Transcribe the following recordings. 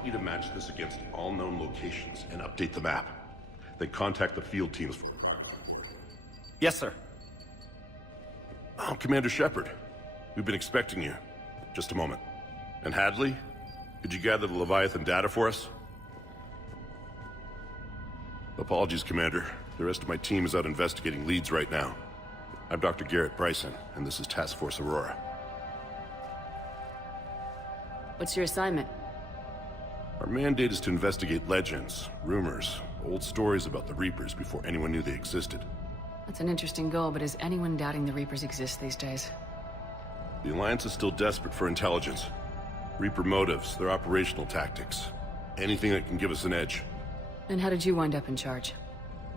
want you to match this against all known locations and update the map. Then contact the field teams for it. Yes, sir. Oh, Commander Shepard. We've been expecting you. Just a moment. And Hadley? Could you gather the Leviathan data for us? Apologies, Commander. The rest of my team is out investigating leads right now. I'm Dr. Bryson, and this is Task Force Aurora. What's your assignment? Our mandate is to investigate legends, rumors, old stories about the Reapers before anyone knew they existed. That's an interesting goal, but is anyone doubting the Reapers exist these days? The Alliance is still desperate for intelligence. Reaper motives, their operational tactics. Anything that can give us an edge. And how did you wind up in charge?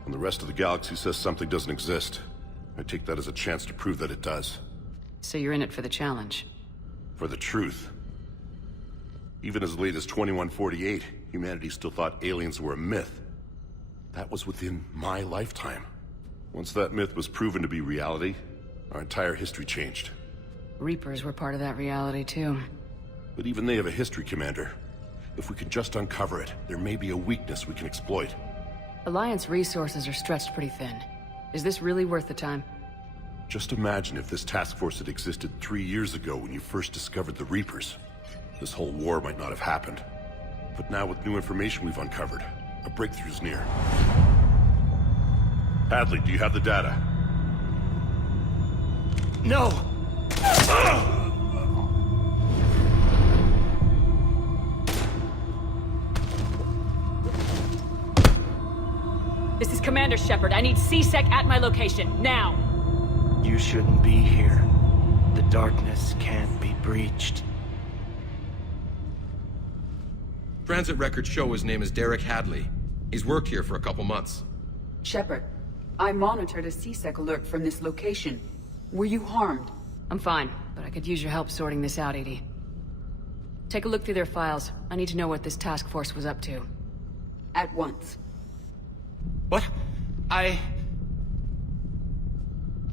When the rest of the galaxy says something doesn't exist, I take that as a chance to prove that it does. So you're in it for the challenge? For the truth. Even as late as 2148, humanity still thought aliens were a myth. That was within my lifetime. Once that myth was proven to be reality, our entire history changed. Reapers were part of that reality, too. But even they have a history, Commander. If we can just uncover it, there may be a weakness we can exploit. Alliance resources are stretched pretty thin. Is this really worth the time? Just imagine if this task force had existed 3 years ago when you first discovered the Reapers. This whole war might not have happened. But now with new information we've uncovered, a breakthrough's near. Hadley, do you have the data? No! This is Commander Shepard. I need C-Sec at my location, now! You shouldn't be here. The darkness can't be breached. Transit records show his name is Derek Hadley. He's worked here for a couple months. Shepard, I monitored a C-Sec alert from this location. Were you harmed? I'm fine, but I could use your help sorting this out, EDI. Take a look through their files. I need to know what this task force was up to. At once. What?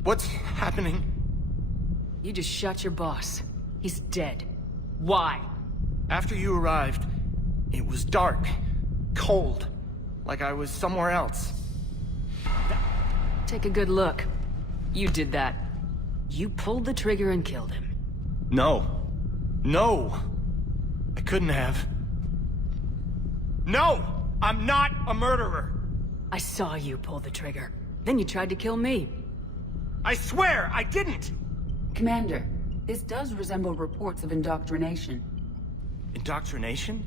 What's happening? You just shot your boss. He's dead. Why? After you arrived, it was dark, cold, like I was somewhere else. Take a good look. You did that. You pulled the trigger and killed him. No. No! I couldn't have. No! I'm not a murderer! I saw you pull the trigger. Then you tried to kill me. I swear I didn't! Commander, this does resemble reports of indoctrination. Indoctrination?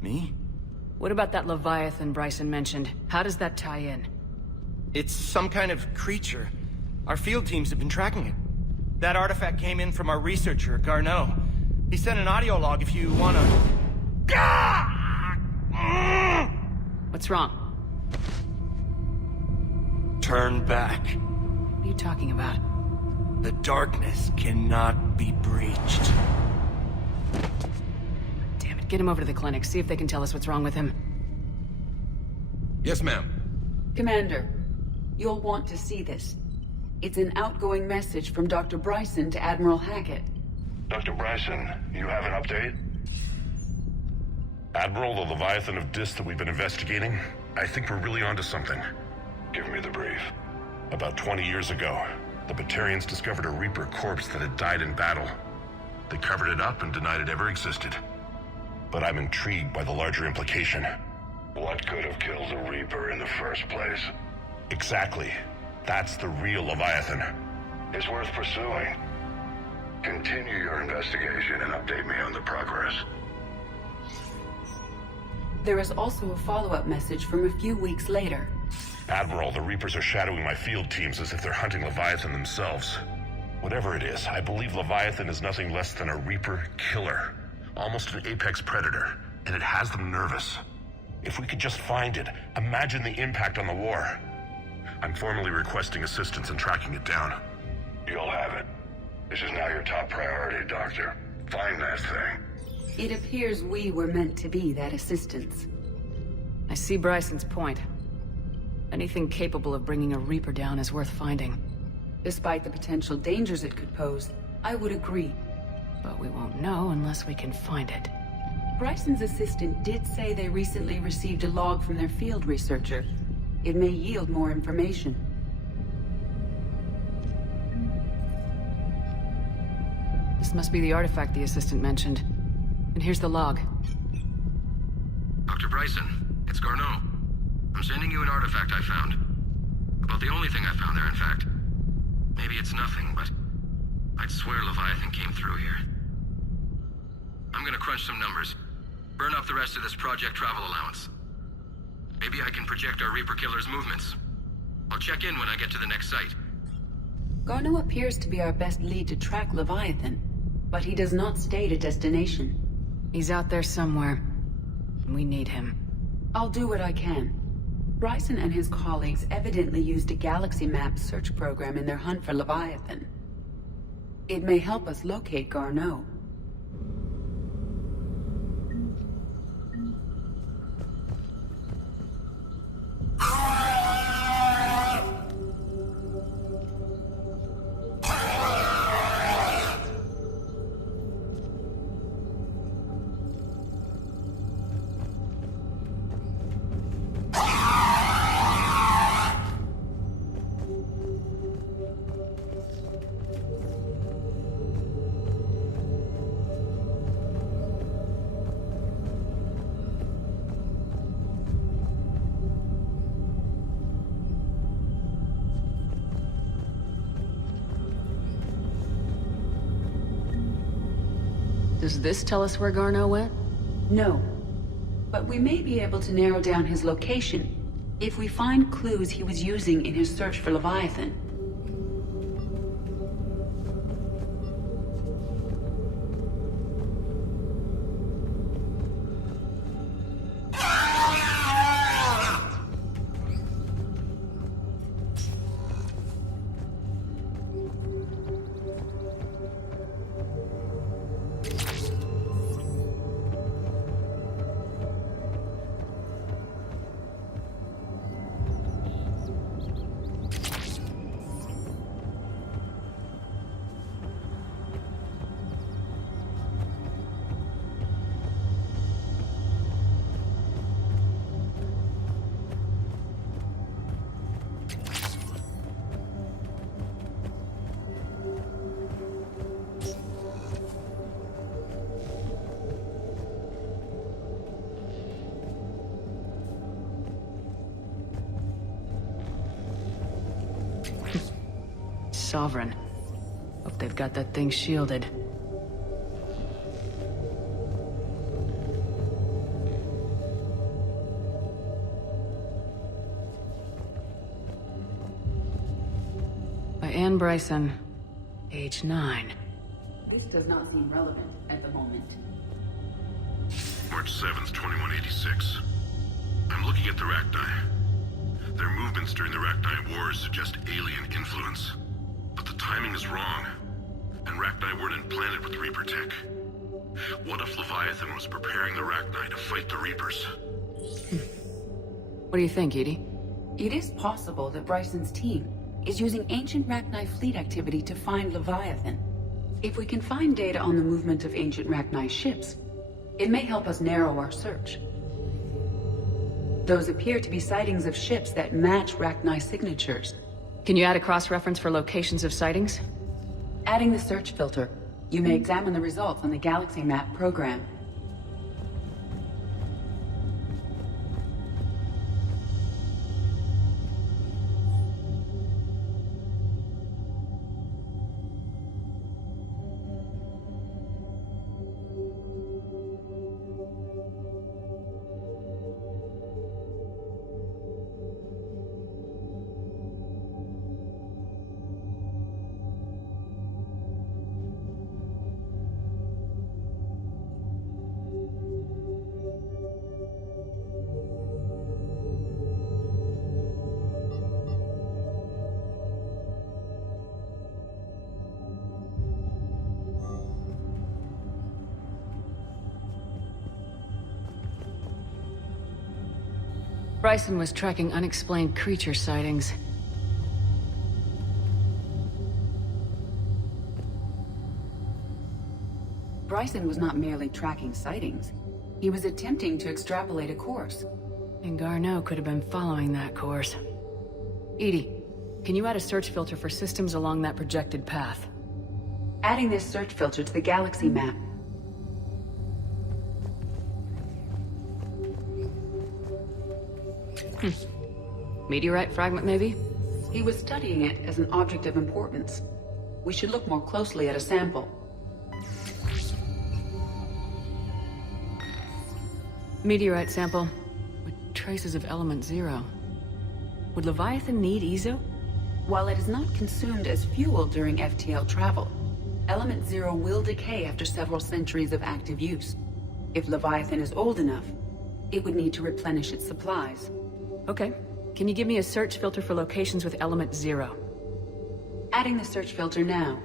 Me? What about that Leviathan Bryson mentioned? How does that tie in? It's some kind of creature. Our field teams have been tracking it. That artifact came in from our researcher, Garneau. He sent an audio log if you wanna... What's wrong? Turn back. What are you talking about? The darkness cannot be breached. Damn it, get him over to the clinic. See if they can tell us what's wrong with him. Yes, ma'am. Commander, you'll want to see this. It's an outgoing message from Dr. Bryson to Admiral Hackett. Dr. Bryson, you have an update? Admiral, the Leviathan of Dis that we've been investigating, I think we're really onto something. Give me the brief. About 20 years ago, the Batarians discovered a Reaper corpse that had died in battle. They covered it up and denied it ever existed. But I'm intrigued by the larger implication. What could have killed the Reaper in the first place? Exactly. That's the real Leviathan. It's worth pursuing. Continue your investigation and update me on the progress. There is also a follow-up message from a few weeks later. Admiral, the Reapers are shadowing my field teams as if they're hunting Leviathan themselves. Whatever it is, I believe Leviathan is nothing less than a Reaper killer. Almost an apex predator, and it has them nervous. If we could just find it, imagine the impact on the war. I'm formally requesting assistance in tracking it down. You'll have it. This is now your top priority, Doctor. Find that thing. It appears we were meant to be that assistance. I see Bryson's point. Anything capable of bringing a Reaper down is worth finding. Despite the potential dangers it could pose, I would agree. But we won't know unless we can find it. Bryson's assistant did say they recently received a log from their field researcher. It may yield more information. This must be the artifact the assistant mentioned. And here's the log. Dr. Bryson, it's Garneau. I'm sending you an artifact I found. About the only thing I found there, in fact. Maybe it's nothing, but I'd swear Leviathan came through here. I'm gonna crunch some numbers. Burn up the rest of this project travel allowance. Maybe I can project our Reaper Killer's movements. I'll check in when I get to the next site. Garneau appears to be our best lead to track Leviathan, but he does not state a destination. He's out there somewhere. We need him. I'll do what I can. Bryson and his colleagues evidently used a galaxy map search program in their hunt for Leviathan. It may help us locate Garneau. Does this tell us where Garneau went? No. But we may be able to narrow down his location if we find clues he was using in his search for Leviathan. Sovereign. Hope they've got that thing shielded. By Anne Bryson, age 9. This does not seem relevant at the moment. March 7th, 2186. I'm looking at the Rachni. Their movements during the Rachni Wars suggest alien influence. But the timing is wrong, and Rachni weren't implanted with Reaper tech. What if Leviathan was preparing the Rachni to fight the Reapers? What do you think, Edie? It is possible that Bryson's team is using ancient Rachni fleet activity to find Leviathan. If we can find data on the movement of ancient Rachni ships, it may help us narrow our search. Those appear to be sightings of ships that match Rachni signatures. Can you add a cross-reference for locations of sightings? Adding the search filter, you may examine the results on the Galaxy Map program. Bryson was tracking unexplained creature sightings. Bryson was not merely tracking sightings. He was attempting to extrapolate a course. And Garneau could have been following that course. EDI, can you add a search filter for systems along that projected path? Adding this search filter to the galaxy map. Meteorite fragment, maybe? He was studying it as an object of importance. We should look more closely at a sample. Meteorite sample with traces of element 0. Would Leviathan need Ezo? While it is not consumed as fuel during FTL travel, element 0 will decay after several centuries of active use. If Leviathan is old enough, it would need to replenish its supplies. Okay. Can you give me a search filter for locations with element 0? Adding the search filter now.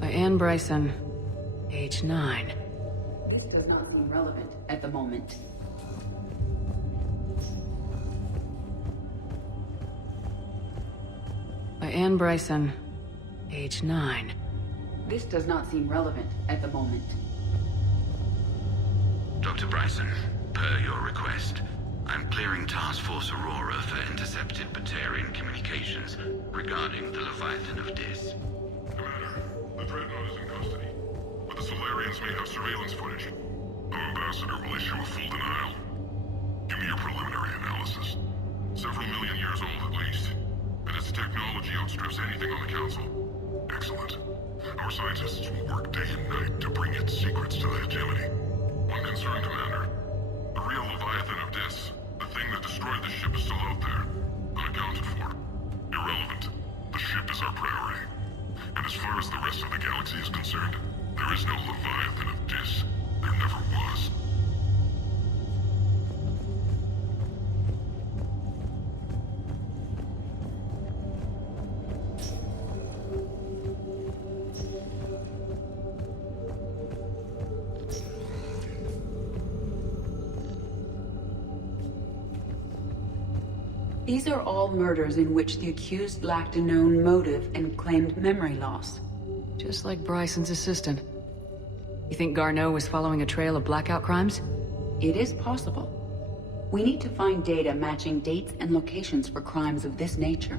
By Anne Bryson, age 9. This does not seem relevant at the moment. By Anne Bryson, age 9. This does not seem relevant at the moment. Dr. Bryson, per your request, I'm clearing Task Force Aurora for intercepted Batarian communications regarding the Leviathan of Dis. Commander, the Dreadnought is in custody, but the Solarians may have surveillance footage. Our ambassador will issue a full denial. Give me your preliminary analysis. Several million years old at least, and its technology outstrips anything on the Council. Excellent. Our scientists will work day and night to bring its secrets to the hegemony. One concern, Commander. The real Leviathan of Dis, the thing that destroyed the ship, is still out there, unaccounted for. Irrelevant. The ship is our priority. And as far as the rest of the galaxy is concerned, there is no Leviathan of Dis. There never was. These are all murders in which the accused lacked a known motive and claimed memory loss. Just like Bryson's assistant. You think Garneau was following a trail of blackout crimes? It is possible. We need to find data matching dates and locations for crimes of this nature.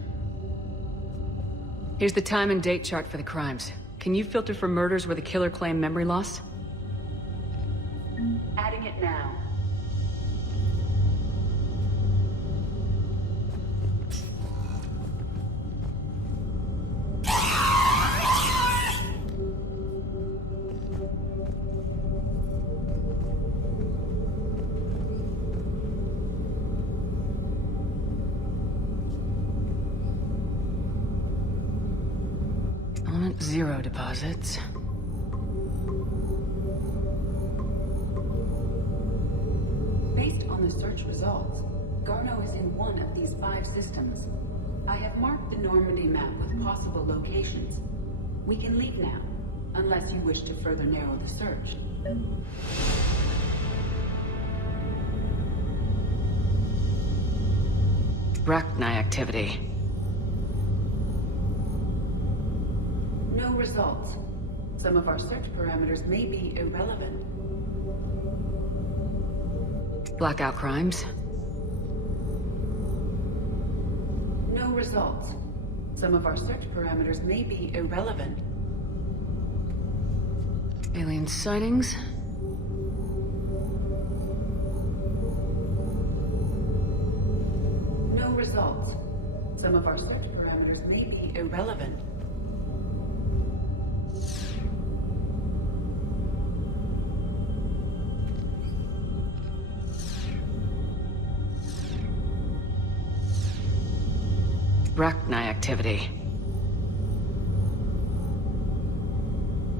Here's the time and date chart for the crimes. Can you filter for murders where the killer claimed memory loss? Adding it now. Element 0 deposits. Based on the search results, Garneau is in one of these 5 systems. I have marked the Normandy map with possible locations. We can leave now, unless you wish to further narrow the search. Rachni activity. No results. Some of our search parameters may be irrelevant. Blackout crimes. No results. Some of our search parameters may be irrelevant. Alien sightings. No results. Some of our search parameters may be irrelevant. Rachni activity.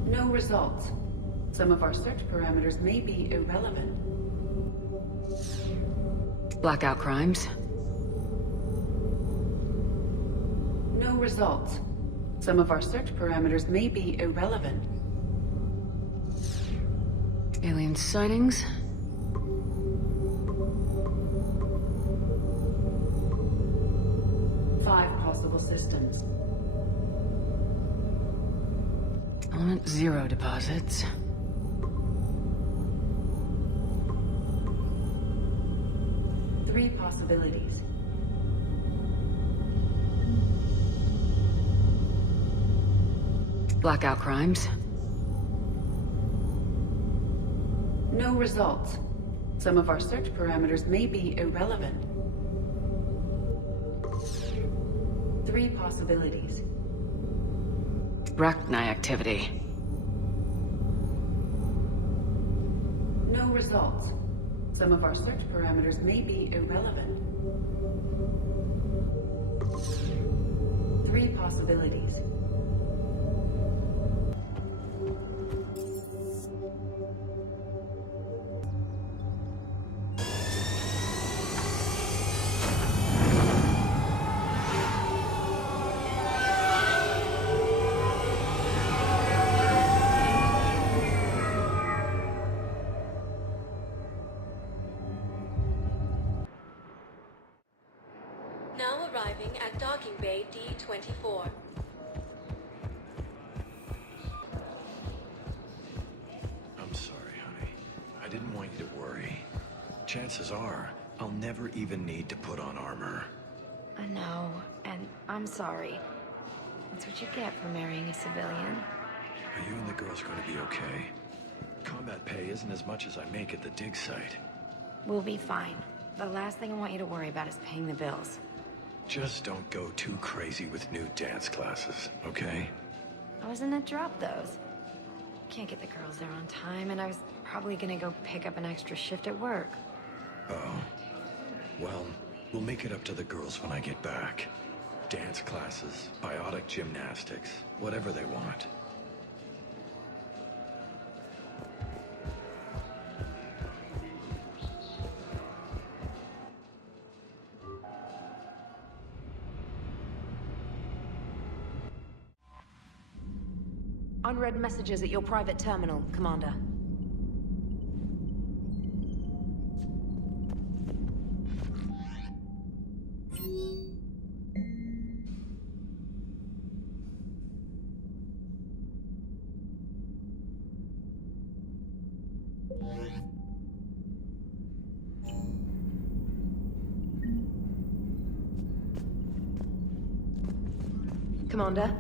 No results. Some of our search parameters may be irrelevant. Blackout crimes. No results. Some of our search parameters may be irrelevant. Alien sightings. systems. Element 0 deposits. Three possibilities. Blackout crimes. No results. Some of our search parameters may be irrelevant. Three possibilities. Rachni activity. No results. Some of our search parameters may be irrelevant. Three possibilities. Now arriving at docking bay D-24. I'm sorry, honey. I didn't want you to worry. Chances are, I'll never even need to put on armor. I know, and I'm sorry. That's what you get for marrying a civilian. Are you and the girls going to be okay? Combat pay isn't as much as I make at the dig site. We'll be fine. The last thing I want you to worry about is paying the bills. Just don't go too crazy with new dance classes, okay? I was gonna drop those. Can't get the girls there on time, and I was probably gonna go pick up an extra shift at work. Oh. Well, we'll make it up to the girls when I get back. Dance classes, biotic gymnastics, whatever they want. Unread messages at your private terminal, Commander. Commander?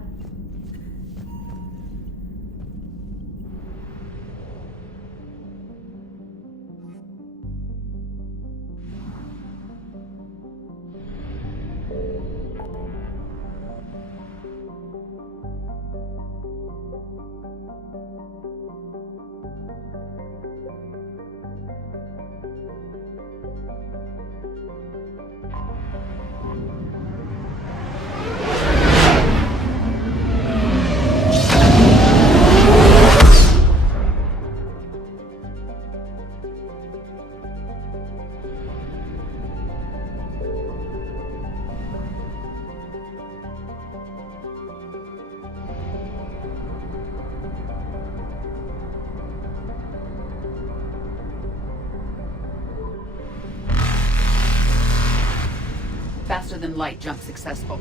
Faster than light jump successful.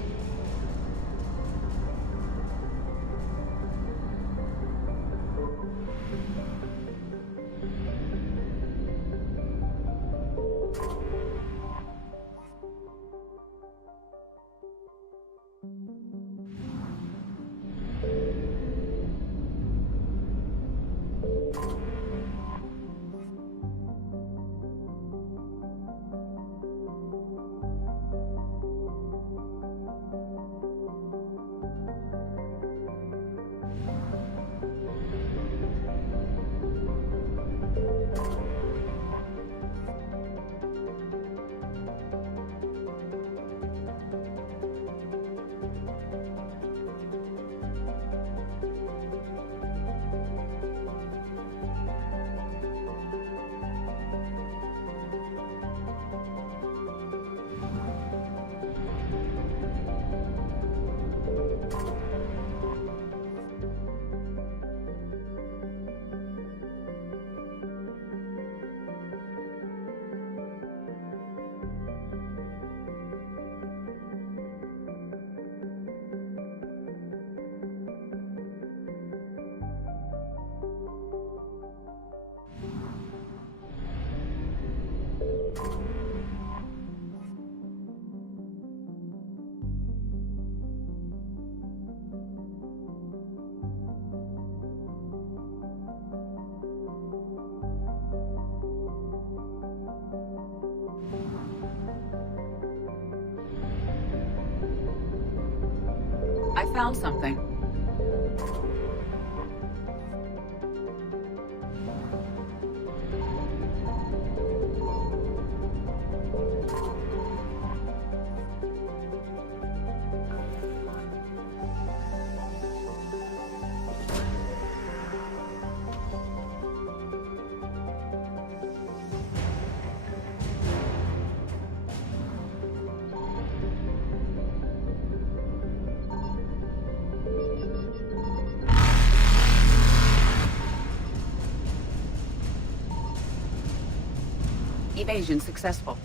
found something. Evasion successful.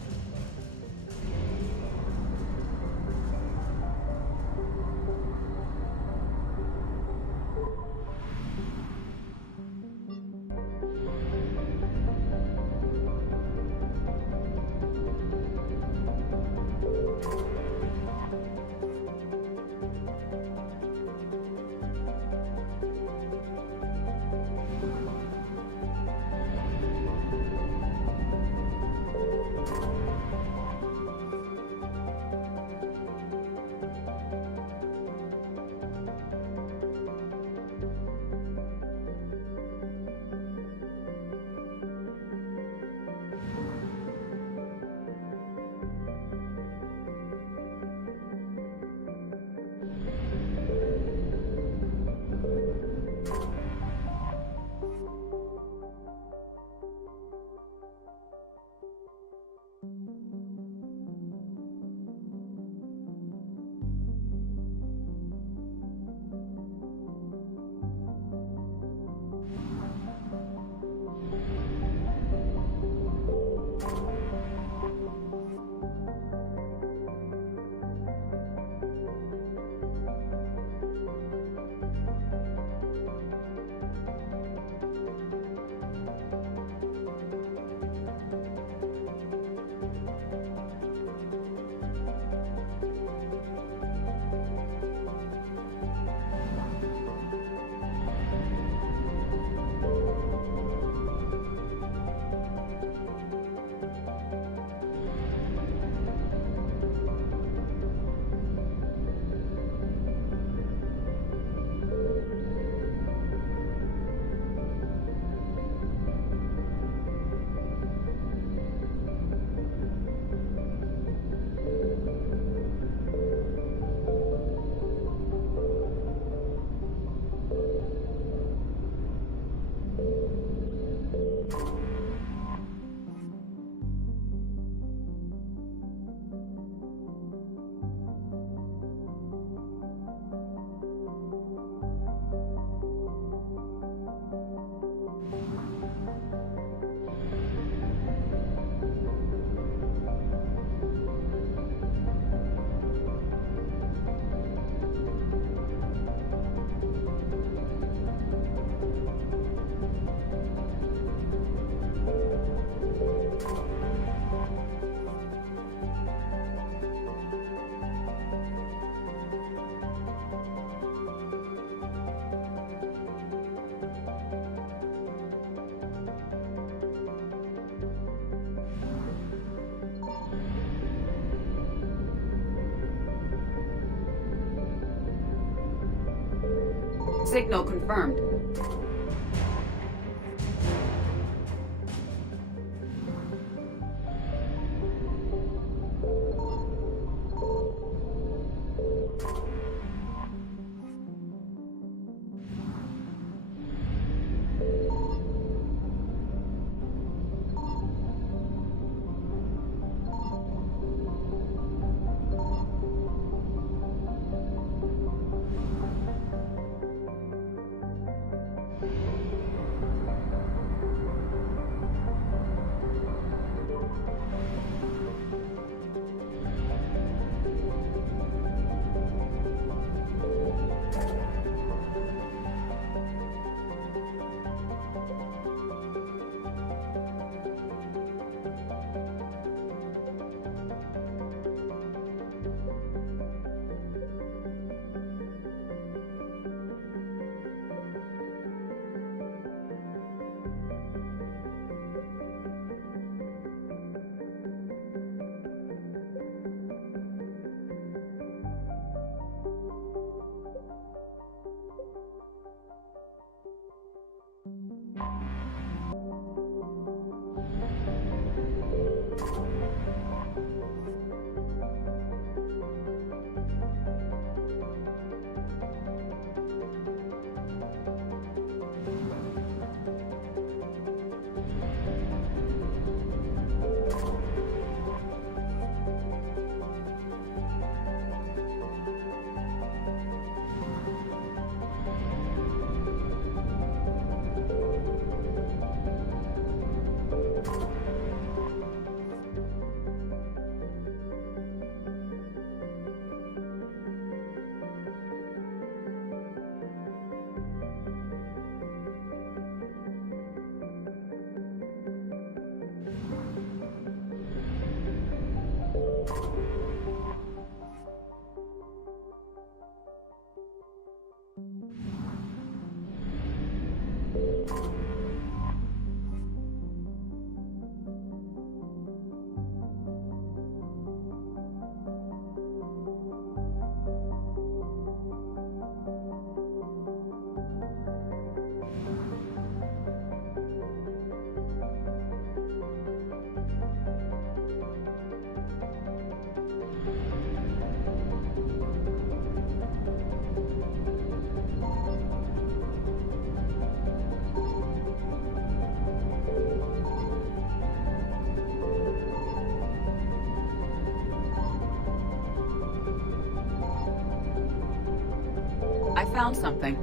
Signal confirmed. found something.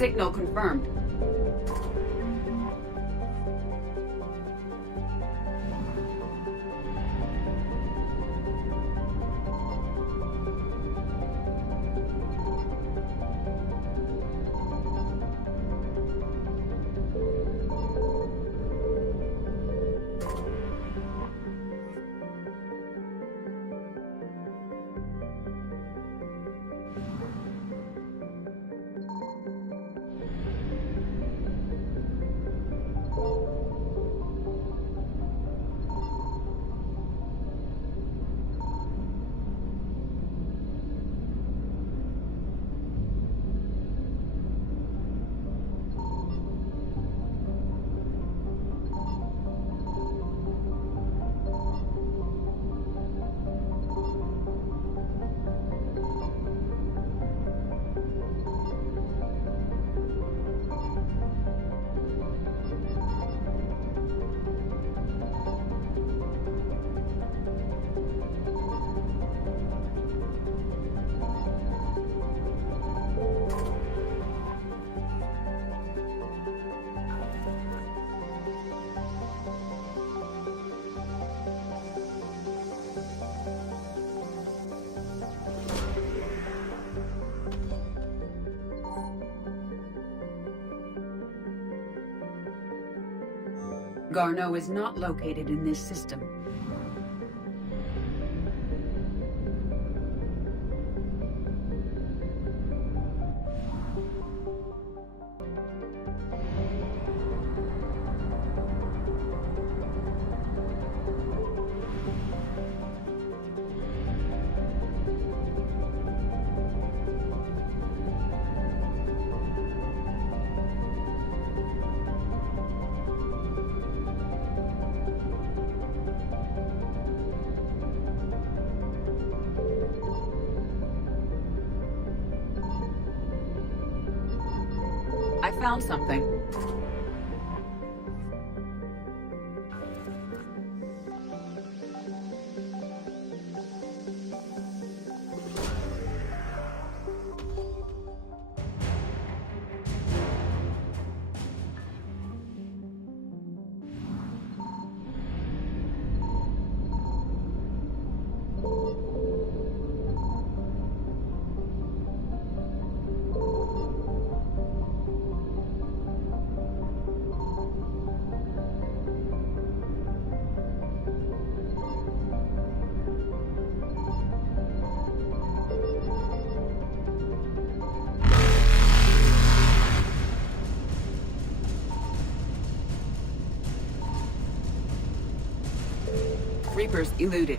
Signal confirmed. Garneau is not located in this system. I found something. Reapers eluded.